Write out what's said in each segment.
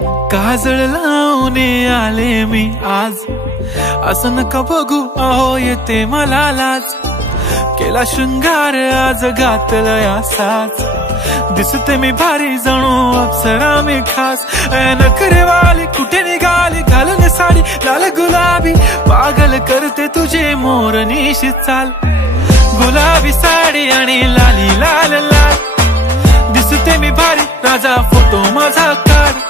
काजळ लावून आले मी आज, असं नका बघू अहो येते मला लाज। केला शृंगार आज घातलया साज, दिसते मी भारी जणू अप्सरा मी खास। नखरेवाली कुठे निघाली घालून साडी लाल गुलाबी, पागल करते तुझे मोरनीशी चाल। गुलाबी साडी आणि लाली लाल लाल, दिसते मी भारी राजा फोटो माझा काढ।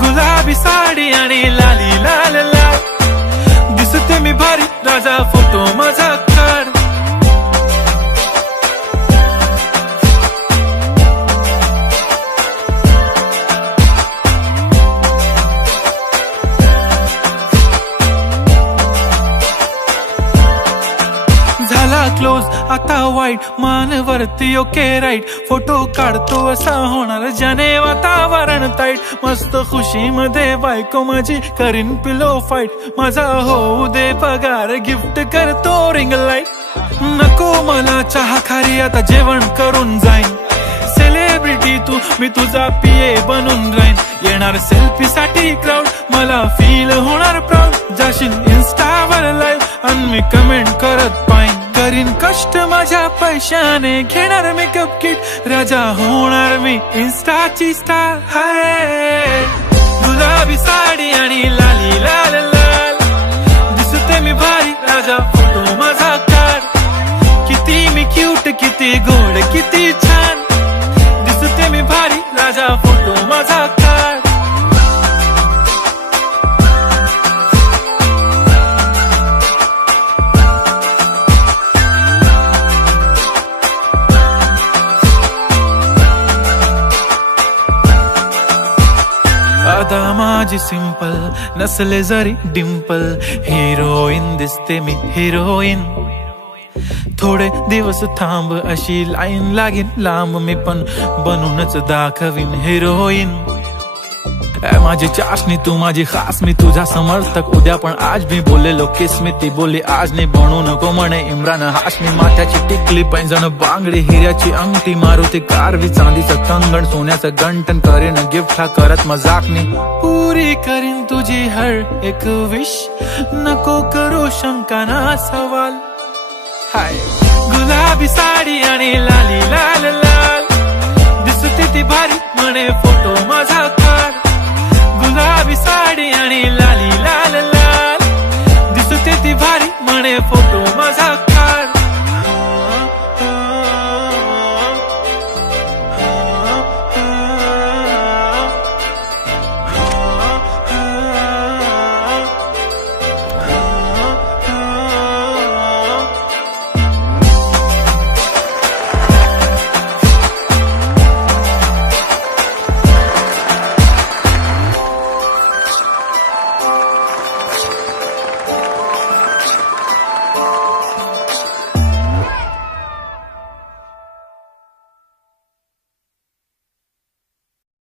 गुलाबी साडी आणि लाली लाल लाल, दिसते मी भारी राजा फोटो माझा काढ। झाला क्लोज आता वाईट, मान वरती ओके राईट, फोटो काढतो असा होणार ज्याने वातावरण ताईट। मस्त खुशी मध्ये बायको माझी करीन पिलो फाईट, माझा होऊ दे पगार गिफ्ट करतो रिंग लाईट। नको मला चहा खारी आता जेवण करून जाईन, सेलिब्रिटी तू मी तुझा पीए बनून राहीन। येणार सेल्फी साठी क्राऊड मला फील होणार प्राऊड, जाशील इन्स्टावर लाईव्ह आणि मी कमेंट करत पाईन। करीन कष्ट माझ्या पैशाने घेणार मेकअप किट, राजा होणार मी इन्स्टाची स्टार। हाय गुलाबी साडी आणि लाली लाल लाल, दिसते मी भारी राजा फोटो माझा काढ। किती मी क्यूट किती गोड किती छान, दिसते मी भारी राजा फोटो माझा काढ। अदा माझी सिंपल नसले जरी डिंपल, हिरोईन दिसते मी हिरोईन। थोडे दिवस थांब अशी लाईन लागेल लांब, मी पण बनूनच दाखवीन हिरोईन। माझी चाशनी तू माझी खास, मी तुझा समर्थक उद्या पण आज मी बोललेलो किस मी, ती बोलली आज नाही बनू नको म्हणे इम्रान हाशमी। माथ्याची टिकली पैंजण बांगडी हिऱ्याची अंगठी, मारुती कारवी चांदीचं कंगण सोन्याचं गंटन, करीन गिफ्ट हा करत मजाकनी। पुरी करीन तुझी हर एक विश, नको करू शंका ना सवाल। हाय गुलाबी साडी आणि लाली लाल लाल, दिसते ती भारी म्हणे फोटो माझा काढ। गुलाबी साडी आणि लाली लाल लाल, दिसते ती भारी म्हणे फोटो माझा